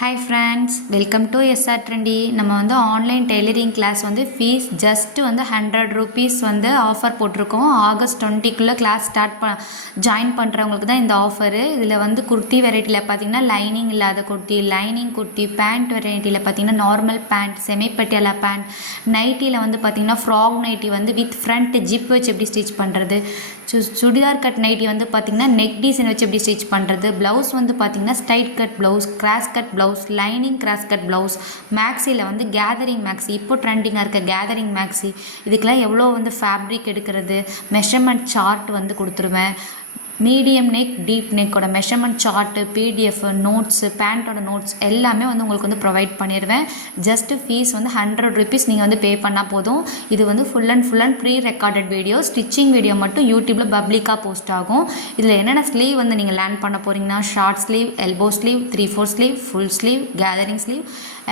Hi friends, welcome to SR Trendy. நம்ம வந்து online tailoring class வந்து ஃபீஸ் ஜஸ்ட் வந்து 100 rupees வந்து ஆஃபர் போட்டிருக்கோம். ஆகஸ்ட் 20க்குள்ளே கிளாஸ் ஜாயின் பண்ணுறவங்களுக்கு தான் இந்த ஆஃபரு. இதில் வந்து குர்த்தி வெரைட்டியில் பார்த்தீங்கன்னா லைனிங் இல்லாத குர்த்தி, லைனிங் குர்த்தி, பேண்ட் வெரைட்டியில் பார்த்தீங்கன்னா normal pant, semi Patiala pant, நைட்டியில் வந்து பார்த்தீங்கன்னா ஃப்ராக் நைட்டி வந்து வித் ஃப்ரண்ட் ஜிப் வச்சு எப்படி ஸ்டிச் பண்ணுறது, சுடிதார் கட் நைட்டி வந்து பார்த்திங்கன்னா நெக் டிசைன் வச்சு எப்படி ஸ்டிச் பண்ணுறது, ப்ளவுஸ் வந்து பார்த்திங்கன்னா straight cut blouse, cross cut blouse, lining cross cut blouse, மேக்ஸியில் வந்து கேதரிங் மேக்ஸி, இப்போ ட்ரெண்டிங்காக இருக்க கேதரிங் மேக்ஸி, இதுக்கெல்லாம் எவ்வளோ வந்து ஃபேப்ரிக் எடுக்கிறது, மெஷர்மெண்ட் சார்ட் வந்து கொடுத்துருவேன். மீடியம் நெக், டீப் நெக்கோட மெஷர்மெண்ட் சார்ட்டு, பிடிஎஃப், நோட்ஸு, பேண்ட்டோட நோட்ஸ் எல்லாமே வந்து உங்களுக்கு வந்து ப்ரொவைட் பண்ணிடுவேன். ஜஸ்ட்டு ஃபீஸ் வந்து 100 rupees நீங்கள் வந்து பே பண்ணால் போதும். இது வந்து full and pre recorded video, stitching video மட்டும் யூடியூப்பில் பப்ளிக்காக போஸ்ட் ஆகும். இதில் என்னென்ன ஸ்லீவ் வந்து நீங்கள் லேர்ன் பண்ண போகிறீங்கன்னா short sleeve, elbow sleeve, 3/4 sleeve, full sleeve, gathering sleeve,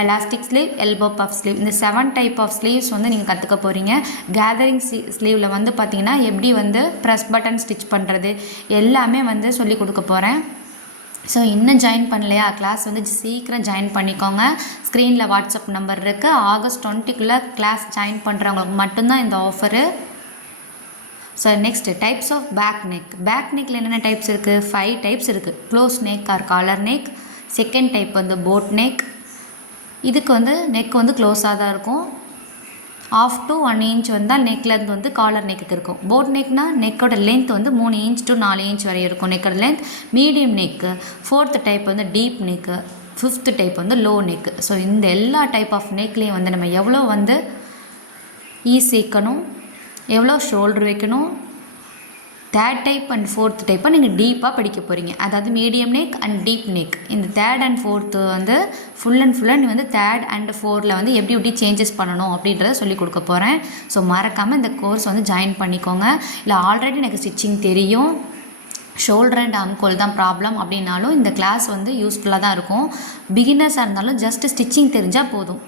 elastic sleeve, elbow puff sleeve, இந்த 7 டைப் ஆஃப் ஸ்லீவ்ஸ் வந்து நீங்கள் கற்றுக்க போகிறீங்க. கேதரிங் ஸ்லீவில் வந்து பார்த்திங்கன்னா எப்படி வந்து ப்ரெஸ் பட்டன் ஸ்டிச் பண்ணுறது எல்லாமே வந்து சொல்லி கொடுக்க போகிறேன். ஸோ இன்னும் ஜாயின் பண்ணலையா கிளாஸ் வந்து சீக்கிரம் ஜாயின் பண்ணிக்கோங்க. ஸ்க்ரீனில் வாட்ஸ்அப் நம்பர் இருக்குது. ஆகஸ்ட் 20க்குள்ளே கிளாஸ் ஜாயின் பண்ணுறவங்களுக்கு மட்டும்தான் இந்த offer. So next types of back neck. Back நெக்கில் என்னென்ன டைப்ஸ் இருக்குது? 5 டைப்ஸ் இருக்குது. Close neck or collar neck. Second type வந்து போட் நெக். இதுக்கு வந்து நெக் வந்து க்ளோஸாக தான் இருக்கும். ஆஃப் டு 1 inch வந்தால் நெக் லென்த் வந்து காலர் நெக்குக்கு இருக்கும். போட் நெக்னால் நெக்கோட லென்த் வந்து 3 inch to 4 inch வரை இருக்கும் நெக்கோட length. Medium neck, 4th type வந்து டீப் நெக்கு, 5th டைப் வந்து லோ நெக்கு. ஸோ இந்த எல்லா டைப் ஆஃப் நெக்லேயும் வந்து நம்ம எவ்வளோ வந்து ஈஸ் வைக்கணும், எவ்வளோ ஷோல்டர் வைக்கணும், தேர்ட் டைப் அண்ட் 4th டைப்பை நீங்கள் டீப்பாக படிக்க போகிறீங்க. அதாவது medium neck and deep neck. இந்த தேர்ட் அண்ட் 4th வந்து ஃபுல் அண்ட் வந்து தேர்ட் அண்ட் 4ல் வந்து எப்படி சேஞ்சஸ் பண்ணணும் அப்படின்றத சொல்லி கொடுக்க போகிறேன். ஸோ மறக்காமல் இந்த கோர்ஸ் வந்து ஜாயின் பண்ணிக்கோங்க. இல்லை ஆல்ரெடி எனக்கு ஸ்டிச்சிங் தெரியும், ஷோல்டர் அண்ட் ஆம்கோல் தான் ப்ராப்ளம் அப்படின்னாலும் இந்த கிளாஸ் வந்து யூஸ்ஃபுல்லாக தான் இருக்கும். பிகினர்ஸாக இருந்தாலும் ஜஸ்ட் ஸ்டிச்சிங் தெரிஞ்சால் போதும்.